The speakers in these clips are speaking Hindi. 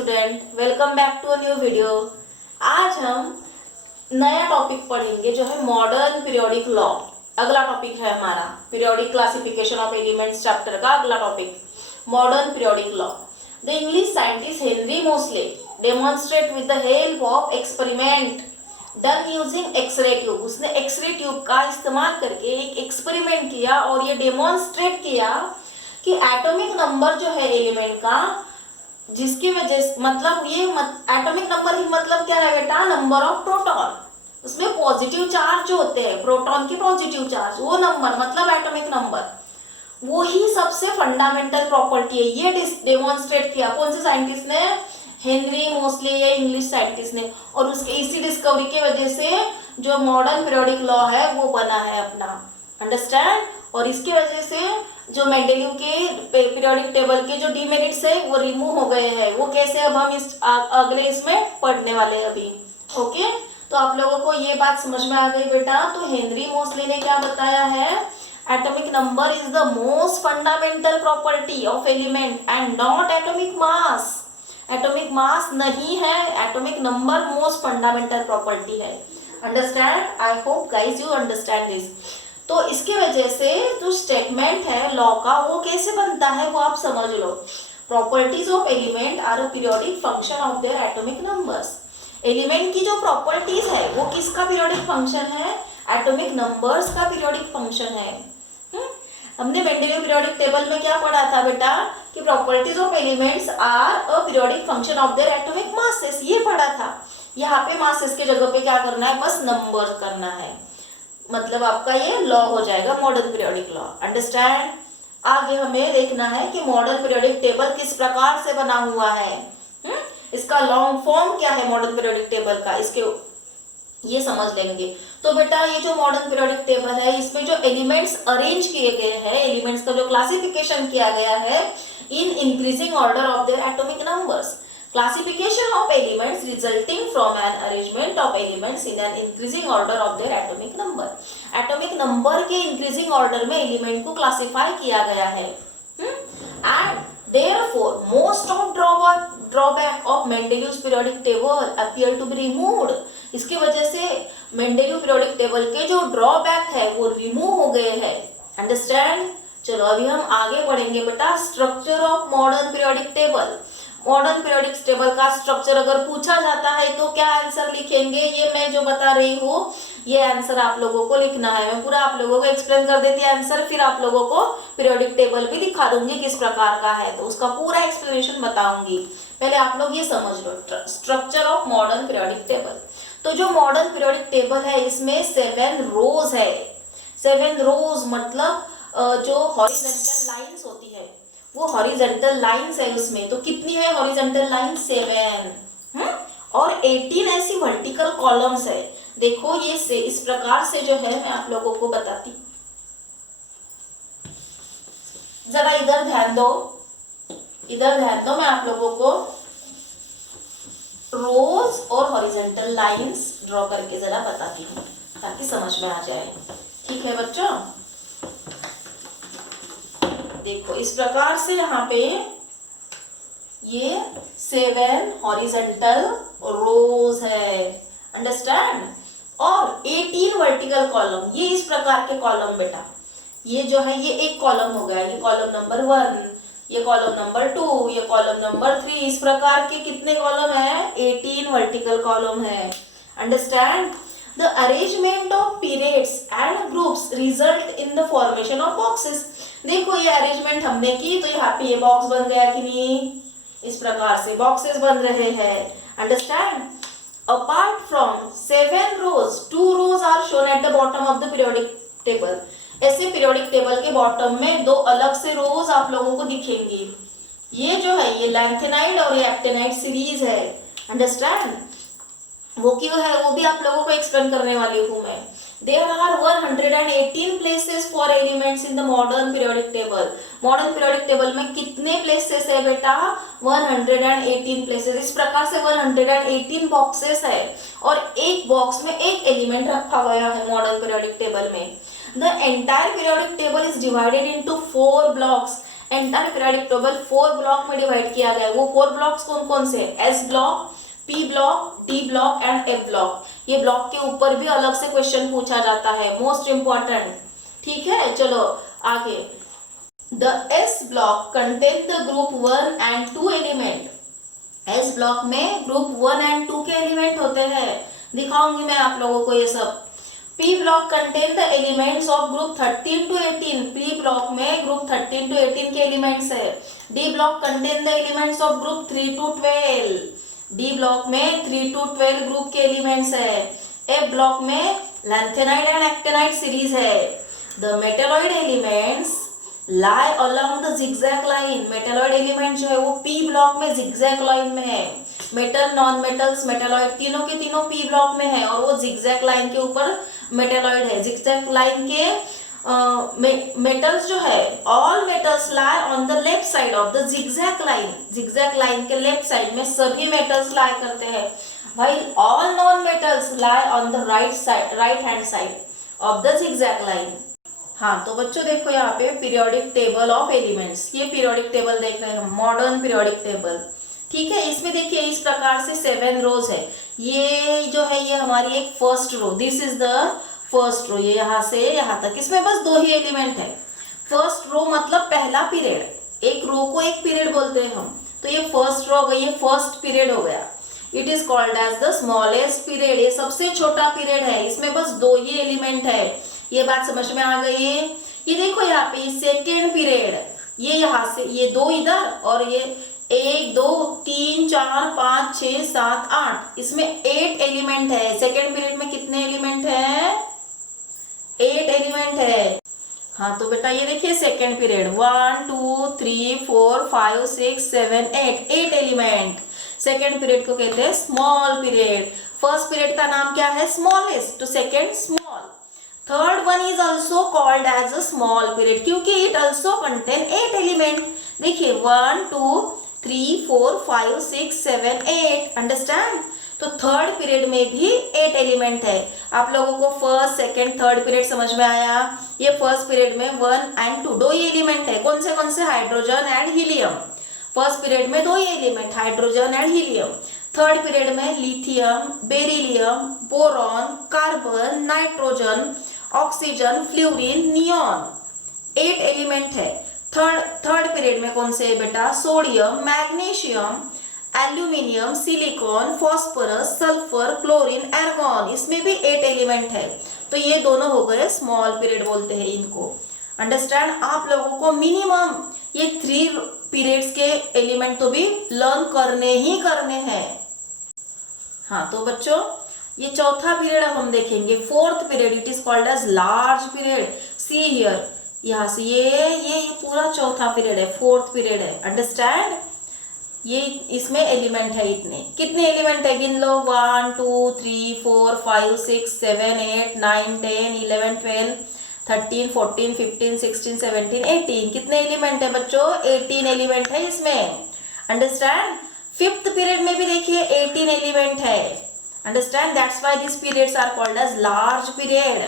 Student, welcome back to a new video. आज हम नया टॉपिक पढ़ेंगे जो है मॉडर्न पीरियोडिक लॉ। अगला टॉपिक है हमारा periodic classification of elements chapter का अगला टॉपिक modern periodic law. The English scientist Henry Moseley demonstrate with the help of experiment done using X-ray tube. उसने एक्सरे ट्यूब का इस्तेमाल करके एक एक्सपेरिमेंट किया और ये डेमोन्स्ट्रेट किया कि एटॉमिक नंबर जो है एलिमेंट का, जिसकी वजह से मतलब ये एटॉमिक नंबर ही मतलब क्या है बेटा, नंबर ऑफ प्रोटॉन। उसमें पॉजिटिव चार्ज जो होते हैं प्रोटॉन के पॉजिटिव चार्ज, वो नंबर मतलब एटॉमिक नंबर, वो ही सबसे फंडामेंटल प्रॉपर्टी है। ये डेमोन्स्ट्रेट किया कौन से साइंटिस्ट ने? हेनरी मोस्ले, ये इंग्लिश साइंटिस्ट ने। और उसके इसी डिस्कवरी के वजह से जो मॉडर्न पीरियोडिक लॉ है वो बना है अपना, अंडरस्टैंड। और इसकी वजह से जो मेंडेलिव के पीरियोडिक टेबल के जो डीमेरिट्स है वो रिमूव हो गए हैं। वो कैसे, अब हम इस अगले इसमें पढ़ने वाले हैं अभी। ओके, तो आप लोगों को ये बात समझ में आ गई बेटा। तो हेनरी मोस्ले ने क्या बताया है? Atomic number is the most fundamental property of element and not atomic mass. Atomic mass नहीं है, atomic number most fundamental property है। Understand? I hope guys you understand this. तो इसके वजह से जो स्टेटमेंट है लॉ का वो कैसे बनता है वो आप समझ लो। Properties of element are a periodic function of their atomic numbers. Element की जो प्रॉपर्टीज है वो किसका पीरियोडिक फंक्शन है? एटॉमिक नंबर्स का पीरियोडिक फंक्शन है। हमने मेंडेलिव पीरियोडिक टेबल में क्या पढ़ा था बेटा कि properties of elements are a periodic function of their atomic masses, ये पढ़ा था। यहाँ पे मासेस के जगह पे क्या करना है? बस नंबर करना है, मतलब आपका ये लॉ हो जाएगा मॉडर्न पीरियोडिक लॉ। अंडरस्टैंड? आगे हमें देखना है कि मॉडर्न पीरियोडिक टेबल किस प्रकार से बना हुआ है। इसका लॉन्ग फॉर्म क्या है मॉडर्न पीरियोडिक टेबल का, इसके ये समझ लेंगे। तो बेटा ये जो मॉडर्न पीरियोडिक टेबल है इसमें जो एलिमेंट्स अरेंज किए गए हैं, एलिमेंट्स का जो क्लासिफिकेशन किया गया है in increasing order of their atomic numbers. Classification of elements resulting from an arrangement of elements in an increasing order of their atomic number. Atomic number के increasing order में element को classify किया गया है। And therefore most of drawback of Mendeleev's periodic table appear to be removed. इसकी वजह से Mendeleev periodic table के जो drawback है वो remove हो गए हैं। Understand? चलो अभी हम आगे बढ़ेंगे बेटा। Structure of modern periodic table. Modern periodic table का स्ट्रक्चर अगर पूछा जाता है तो क्या आंसर लिखेंगे? ये मैं जो बता रही हूँ ये आंसर आप लोगों को लिखना है। मैं पूरा आप लोगों को एक्सप्लेन कर देती आंसर, फिर आप लोगों को पीरियोडिक टेबल भी दिखा दूंगी किस प्रकार का है, तो उसका पूरा एक्सप्लेनेशन बताऊंगी। पहले आप लोग ये समझ लो structure of modern periodic table. तो जो मॉडर्न पीरियोडिक टेबल है इसमें 7 रोज है। 7 रोज मतलब जो हॉरिजॉन्टल लाइंस होती है वो हॉरिजॉन्टल लाइंस है उसमें। तो कितनी है हॉरिजॉन्टल लाइन? 7। और 18 ऐसी वर्टिकल कॉलम्स है। देखो ये से इस प्रकार से जो है मैं आप लोगों को बताती, जरा इधर ध्यान दो, इधर ध्यान दो। मैं आप लोगों को रोज और हॉरिजॉन्टल लाइंस ड्रॉ करके जरा बताती हूँ ताकि समझ में आ जाए। ठीक है बच्चों, देखो इस प्रकार से यहाँ पे ये 7 हॉरिजॉन्टल रोज है। अंडरस्टैंड? और 18 वर्टिकल कॉलम, ये इस प्रकार के कॉलम बेटा। ये जो है ये एक कॉलम हो गया, ये कॉलम नंबर 1, ये कॉलम नंबर 2, ये कॉलम नंबर 3। इस प्रकार के कितने कॉलम है? 18 वर्टिकल कॉलम है। Understand? The arrangement of periods and groups result in the formation of boxes. देखो ये अरेंजमेंट हमने की तो यहाँ पे ये बॉक्स बन गया कि नहीं? इस प्रकार से बॉक्सेस बन रहे हैं। Understand? Apart from 7 rows 2 rows are shown at the bottom of the periodic table. ऐसे पीरियोडिक टेबल के बॉटम में 2 अलग से रोज आप लोगों को दिखेंगी। ये जो है ये लैंथेनाइड और ये एक्टेनाइड सीरीज है। अंडरस्टैंड? वो क्यों है वो भी आप लोगों को एक्सप्लेन करने वाली हूँ मैं। There are 118 places for elements in the modern periodic table. Modern periodic table में कितने प्लेसेस है बेटा? 118 प्लेसेस। इस प्रकार से 118 बॉक्सेस है और एक बॉक्स में एक एलिमेंट रखा गया है मॉडर्न पीरियोडिक टेबल में। The entire periodic table is divided into 4 blocks entire periodic table 4 block में डिवाइड किया गया है। वो 4 ब्लॉक्स कौन कौन से? S block, P block, D block and F block. ये ब्लॉक के ऊपर भी अलग से क्वेश्चन पूछा जाता है, मोस्ट इंपॉर्टेंट। ठीक है, चलो आगे। The S block contain the group 1 and 2 element. S block में ग्रुप 1 एंड 2 के एलिमेंट होते हैं, दिखाऊंगी मैं आप लोगों को ये सब। P block contain the elements of group 13 to 18। P block में ग्रुप 13 to 18 के एलिमेंट्स है। D block contain the elements of group 3 to 12। D block में 3 to 12 ग्रुप के एलिमेंट्स है। एफ ब्लॉक में लैंथेनाइड एंड एक्टिनाइड सीरीज है। The metalloid elements lie along the zigzag line. Metalloid element जो है वो पी ब्लॉक में जिगजैग लाइन में है। मेटल, नॉन मेटल्स, मेटालॉइड तीनों के तीनों पी ब्लॉक में है और वो जिगजैग लाइन के ऊपर मेटालॉइड है। जिगजैग लाइन के मेटल्स जो है, all metals lie on the left side of the zigzag line. Zigzag line के लेफ्ट साइड में सभी मेटल्स लाई करते हैं, while all non metals lie on the right hand side of the zigzag line। हाँ, तो बच्चों देखो यहाँ पे पीरियोडिक टेबल ऑफ एलिमेंट्स, ये पीरियोडिक टेबल देख रहे हैं, मॉडर्न पीरियोडिक टेबल। ठीक है, इसमें देखिए इस प्रकार से 7 रोज है। ये जो है ये हमारी एक first row, this is the first row. ये यहाँ से यहाँ तक, इसमें बस 2 ही एलिमेंट है। फर्स्ट रो मतलब पहला पीरियड, एक रो को एक पीरियड बोलते हैं हम, तो ये फर्स्ट रो हो गई, ये फर्स्ट पीरियड हो गया। It is called as the smallest period. ये सबसे छोटा पीरियड है, इसमें बस 2 ही एलिमेंट है। ये बात समझ में आ गई है? ये देखो यहाँ पे सेकेंड पीरियड, ये यहाँ से ये 2 इधर और ये 1 2 3 4 5 6 7 8, इसमें 8 एलिमेंट है। सेकेंड पीरियड में कितने एलिमेंट है? 8 एलिमेंट है। हाँ, तो बेटा ये देखिए second period 1 2 3 4 5 6 7 8 element. Second period को कहते हैं स्मॉल पीरियड। फर्स्ट पीरियड का नाम क्या है? स्मॉलेस्ट, तो second small. Third one is also called as a small period क्योंकि इट ऑल्सो कंटेन 8 एलिमेंट। देखिए 1 2 3 4 5 6 7 8, अंडरस्टैंड? तो थर्ड पीरियड में भी 8 एलिमेंट है। आप लोगों को फर्स्ट सेकेंड थर्ड पीरियड समझ में आया? ये फर्स्ट पीरियड में 1 and 2 2 ही एलिमेंट है। कौन से? Hydrogen and helium. First period में 2 ही element, hydrogen and helium. Third period में lithium, beryllium, boron, carbon, nitrogen, oxygen, fluorine, neon, 8 element है। थर्ड पीरियड में कौन से है बेटा? Sodium, magnesium, aluminium, silicon, phosphorus, sulphur, chlorine, argon, इसमें भी 8 एलिमेंट है। तो ये दोनों हो गए स्मॉल पीरियड बोलते हैं इनको, अंडरस्टैंड? आप लोगों को मिनिमम ये 3 पीरियड्स के एलिमेंट तो भी लर्न करने ही करने हैं। हाँ, तो बच्चों ये चौथा पीरियड अब हम देखेंगे, fourth period. It is called as large period. See here, यहाँ से ये पूरा चौथा पीरियड है, फोर्थ पीरियड है, अंडरस्टैंड? ये इसमें एलिमेंट है इतने, कितने एलिमेंट है गिन लो? 1 2 3 4 5 6 7 8 9 10 11 12 13 14 15 16 17 18, कितने एलिमेंट है बच्चों? 18 एलिमेंट है इसमें, अंडरस्टैंड? फिफ्थ पीरियड में भी देखिए 18 एलिमेंट है, understand? That's why this periods are called as large period.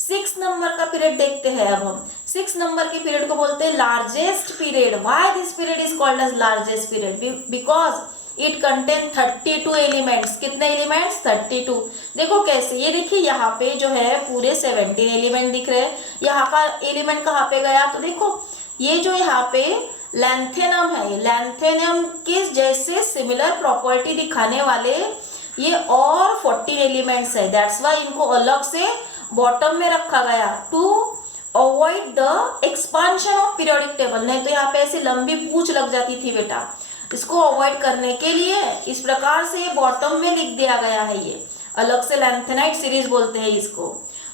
6 number का पीरियड देखते हैं अब हम। 6 नंबर के पीरियड को बोलते हैं largest period. Why this period is called as largest period? Because it contain 32 elements. कितने एलिमेंट्स? 32। देखो कैसे, ये देखिए यहाँ पे जो है पूरे 17 एलिमेंट दिख रहे हैं। यहाँ का एलिमेंट कहाँ पे गया? तो देखो ये जो यहाँ पे लैंथेनम है, लैंथेनम के जैसे सिमिलर प्रॉपर्टी दिखाने वाले ये और 14 एलिमेंट्स है। दैट्स वाई इनको अलग से बॉटम में रखा गया to avoid the expansion of periodic table. नहीं तो यहाँ पे ऐसी लंबी पूछ लग जाती थी बेटा। इसको अवॉइड करने के लिए इस प्रकार से ये बॉटम में लिख दिया गया है। ये अलग से लैंथेनाइड सीरीज बोलते हैं इसको।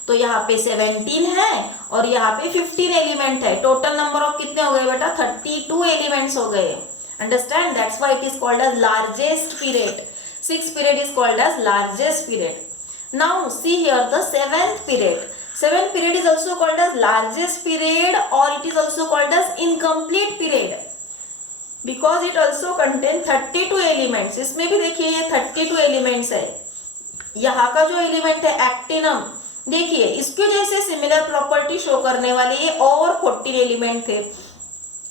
तो यहाँ पे 17 है और यहाँ पे 15 एलिमेंट है। टोटल नंबर ऑफ कितने हो गए बेटा? 32 एलिमेंट्स हो गए, understand? That's why it is called as largest period. 6th period is called as largest period. Now see here the 7th period. 7th period is also called as largest period or it is also called as incomplete period because it also contain 32 elements. इसमें भी देखिए ये 32 elements है। यहाँ का जो एलिमेंट है एक्टिनम, देखिए इसके जैसे सिमिलर प्रॉपर्टी शो करने वाले ये और 14 एलिमेंट थे।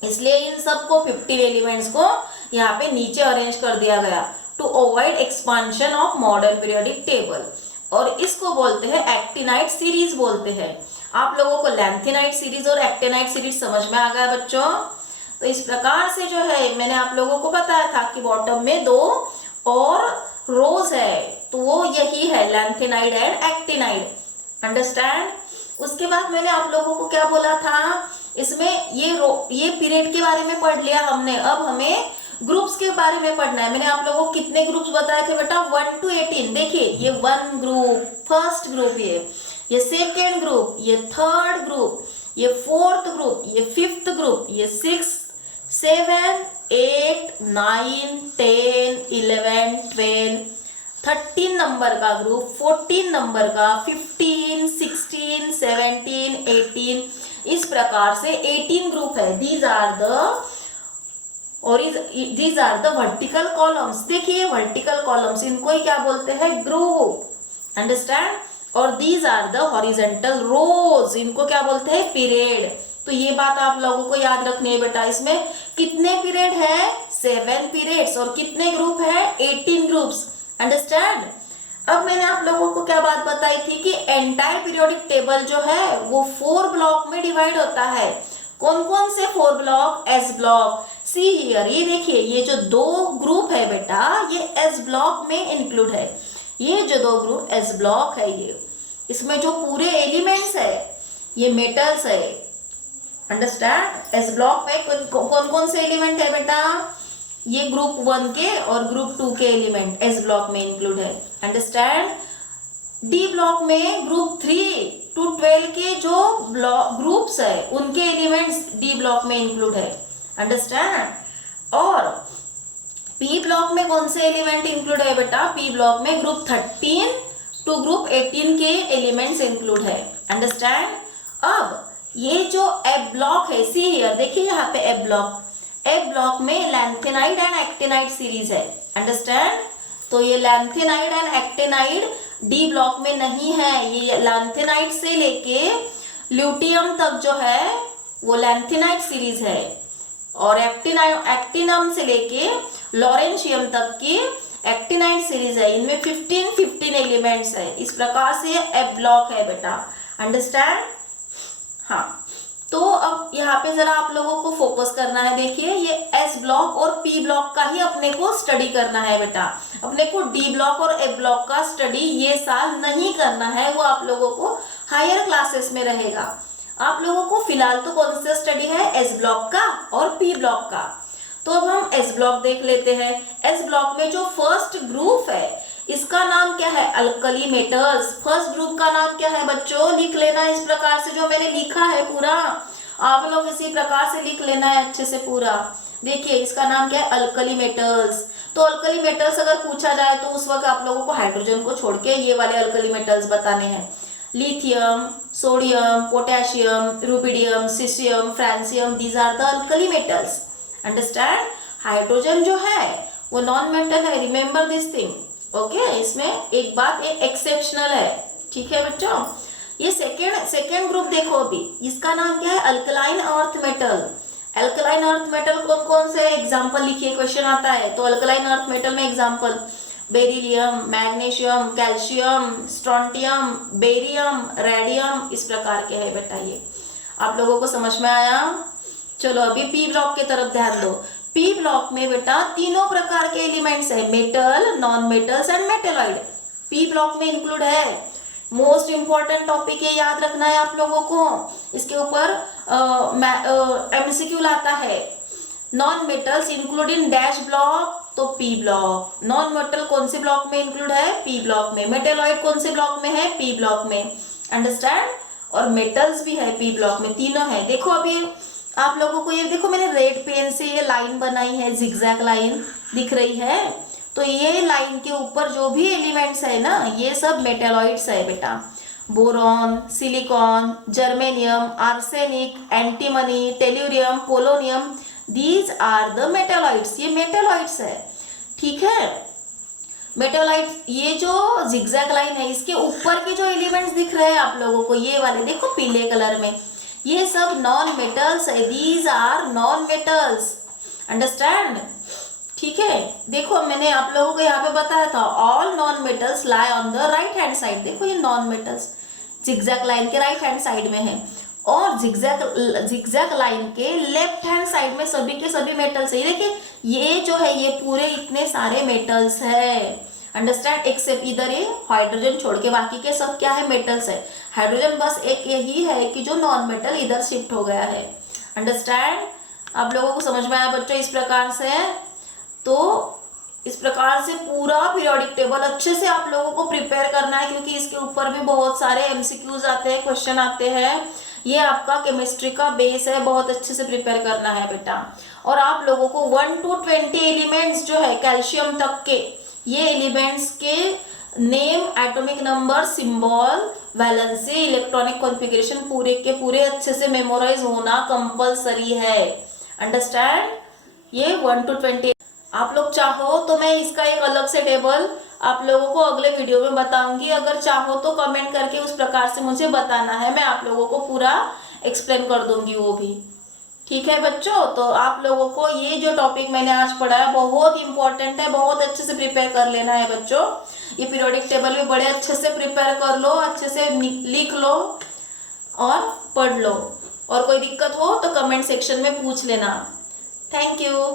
इसलिए इन सबको 15 एलिमेंट्स को यहाँ पे नीचे अरेंज कर दिया गया to avoid expansion of modern periodic table. और इसको बोलते हैं एक्टिनाइट सीरीज बोलते हैं। आप लोगों को लैंथेनाइट सीरीज और एक्टिनाइट सीरीज समझ में आ गया बच्चों। तो इस प्रकार से जो है मैंने आप लोगों को बताया था कि बॉटम में 2 और रोज है, तो वो यही है लैंथेनाइड एंड एक्टिनाइड। अंडरस्टैंड। उसके बाद मैंने आप लोगों को क्या बोला था, इसमें ये पीरियड के बारे में पढ़ लिया हमने। अब हमें ग्रुप्स के बारे में पढ़ना है। मैंने आप लोगों को कितने ग्रुप्स बताए थे बेटा, 1 to 18। देखिए ये 1 ग्रुप, फर्स्ट ग्रुप, ये सेकेंड ग्रुप, ये थर्ड ग्रुप, ये फोर्थ ग्रुप, ये फिफ्थ ग्रुप, ये 6, 7, 8, 9, 10, 11, 12, 13 नंबर का ग्रुप, 14 नंबर का, 15, 16, 17, 18, इस प्रकार से 18 ग्रुप है। These are the vertical columns. देखिए वर्टिकल कॉलम्स, इनको ही क्या बोलते हैं, ग्रुप। अंडरस्टैंड। और these are the horizontal rows, इनको क्या बोलते हैं, पीरियड। तो ये बात आप लोगों को याद रखनी है बेटा। इसमें कितने पीरियड है, 7 पीरियड्स, और कितने ग्रुप है, 18 ग्रुप्स। अंडरस्टैंड। अब मैंने आप लोगों को क्या बात बताई थी कि एंटायर पीरियोडिक टेबल जो है वो 4 ब्लॉक में डिवाइड होता है। कौन कौन से 4 block, S block. See here, ये देखिए ये जो 2 ग्रुप है बेटा ये एस ब्लॉक में इंक्लूड है। ये जो 2 ग्रुप एस ब्लॉक है, ये इसमें जो पूरे एलिमेंट्स है ये मेटल्स है। अंडरस्टैंड। एस ब्लॉक में कौन कौन से एलिमेंट है बेटा, ये ग्रुप 1 के और ग्रुप 2 के एलिमेंट एस ब्लॉक में इंक्लूड है। अंडरस्टैंड। डी ब्लॉक में ग्रुप 3 to 12 के जो ग्रुप्स है उनके एलिमेंट्स डी ब्लॉक में इंक्लूड है। अंडरस्टैंड। और पी ब्लॉक में कौन से एलिमेंट इंक्लूड है बेटा, पी ब्लॉक में ग्रुप 13 to ग्रुप 18 के एलिमेंट्स इंक्लूड है। अंडरस्टैंड। अब ये जो एफ ब्लॉक है, सी हियर, देखिए यहाँ पे एफ ब्लॉक में लैंथेनाइड एंड एक्टिनाइड सीरीज है। अंडरस्टैंड। तो ये lanthanide and actinide D block में नहीं है। ये लैंथेनाइड से लेके ल्यूटियम तक जो है वो लैंथेनाइड सीरीज है, और एक्टिनम से लेके लॉरेंशियम तक की एक्टिनाइड सीरीज है। इनमें 15 एलिमेंट्स है। इस प्रकार से ये एफ ब्लॉक है बेटा। अंडरस्टैंड। हाँ, तो अब यहाँ पे जरा आप लोगों को फोकस करना है। देखिए ये एस ब्लॉक और पी ब्लॉक का ही अपने को स्टडी करना है बेटा। अपने को डी ब्लॉक और एफ ब्लॉक का स्टडी ये साल नहीं करना है, वो आप लोगों को हायर क्लासेस में रहेगा। आप लोगों को फिलहाल तो कौन सा स्टडी है, एस ब्लॉक का और पी ब्लॉक का। तो अब हम एस ब्लॉक देख लेते हैं। एस ब्लॉक में जो फर्स्ट ग्रुप है इसका नाम क्या है, अल्कली मेटल्स। फर्स्ट ग्रुप का नाम क्या है बच्चों, लिख लेना इस प्रकार से, जो मैंने लिखा है पूरा आप लोग इसी प्रकार से लिख लेना है अच्छे से पूरा। देखिए इसका नाम क्या है, अल्कली मेटल्स। तो अल्कली मेटल्स अगर पूछा जाए तो उस वक्त आप लोगों को हाइड्रोजन को छोड़ के ये वाले अल्कली मेटल्स बताने हैं। Lithium, sodium, potassium, rubidium, caesium, francium, these are the alkali metals. Understand. Hydrogen जो है वो नॉन मेटल है, रिमेंबर दिस थिंग। ओके, इसमें एक बात एक्सेप्शनल है, ठीक है बच्चों। ये सेकेंड ग्रुप देखो अभी, इसका नाम क्या है, alkaline earth metal. Alkaline earth metal कौन कौन से एग्जाम्पल लिखिए, क्वेश्चन आता है। तो अल्कलाइन अर्थ मेटल में example beryllium, magnesium, calcium, strontium, barium, radium, इस प्रकार के है बेटा। ये आप लोगों को समझ में आया। चलो अभी पी ब्लॉक की तरफ ध्यान दो। पी ब्लॉक में बेटा तीनों प्रकार के एलिमेंट्स है, metal, non metals and metalloid. P block में इंक्लूड है। मोस्ट इंपॉर्टेंट टॉपिक ये याद रखना है आप लोगों को, इसके ऊपर एमसीक्यू लाता है। Non metals include in dash block, तो पी ब्लॉक। नॉन मेटल कौन से ब्लॉक में इंक्लूड है, पी ब्लॉक में। मेटेलॉइड कौन से ब्लॉक में है, पी ब्लॉक में। अंडरस्टैंड। और मेटल्स भी है पी ब्लॉक में, तीनों है। देखो अभी आप लोगों को ये देखो, मैंने रेड पेन से ये लाइन बनाई है, जिगजैग लाइन दिख रही है। तो ये लाइन के ऊपर जो भी एलिमेंट्स है ना, ये सब मेटेलॉइड्स है बेटा। Boron, silicon, germanium, arsenic, antimony, tellurium, polonium, these are the metalloids. ये मेटेलॉइड्स है, ठीक है। मेटेलॉइड्स, ये जो जिगजैग लाइन है इसके ऊपर के जो एलिमेंट्स दिख रहे हैं आप लोगों को, ये वाले देखो पीले कलर में, ये सब नॉन मेटल्स है, these are non metals, understand. ठीक है, देखो मैंने आप लोगों को यहाँ पे बताया था all non metals lie on the right hand side. देखो ये नॉन मेटल्स जिगजैग लाइन के राइट हैंड साइड में है, और जिगजैग लाइन के लेफ्ट हैंड साइड में सभी के सभी मेटल्स है। देखिए ये जो है ये पूरे इतने सारे मेटल्स है, अंडरस्टैंड, एक्सेप्ट इधर ये हाइड्रोजन छोड़ के बाकी के सब क्या है, मेटल्स है। हाइड्रोजन बस एक यही है कि जो नॉन मेटल इधर शिफ्ट हो गया है, अंडरस्टैंड। आप लोगों को समझ में आया बच्चों इस प्रकार से? तो इस प्रकार से पूरा पीरियोडिक टेबल अच्छे से आप लोगों को प्रिपेयर करना है, क्योंकि इसके ऊपर भी बहुत सारे एमसीक्यूज आते हैं, क्वेश्चन आते हैं। ये आपका केमिस्ट्री का बेस है, बहुत अच्छे से प्रिपेयर करना है बेटा। और आप लोगों को 1 to 20 एलिमेंट्स जो है कैल्शियम तक के, ये एलिमेंट्स के name, atomic number, symbol, valency, electronic configuration पूरे के पूरे अच्छे से मेमोराइज होना कंपलसरी है, अंडरस्टैंड। ये 1 to 20। आप लोग चाहो तो मैं इसका एक अलग से टेबल आप लोगों को अगले वीडियो में बताऊंगी, अगर चाहो तो कमेंट करके उस प्रकार से मुझे बताना है, मैं आप लोगों को पूरा एक्सप्लेन कर दूंगी वो भी। ठीक है बच्चों, तो आप लोगों को ये जो टॉपिक मैंने आज पढ़ा है बहुत इंपॉर्टेंट है, बहुत अच्छे से प्रिपेयर कर लेना है बच्चों। ये पीरियोडिक टेबल भी बड़े अच्छे से प्रिपेयर कर लो, अच्छे से लिख लो और पढ़ लो, और कोई दिक्कत हो तो कमेंट सेक्शन में पूछ लेना। Thank you.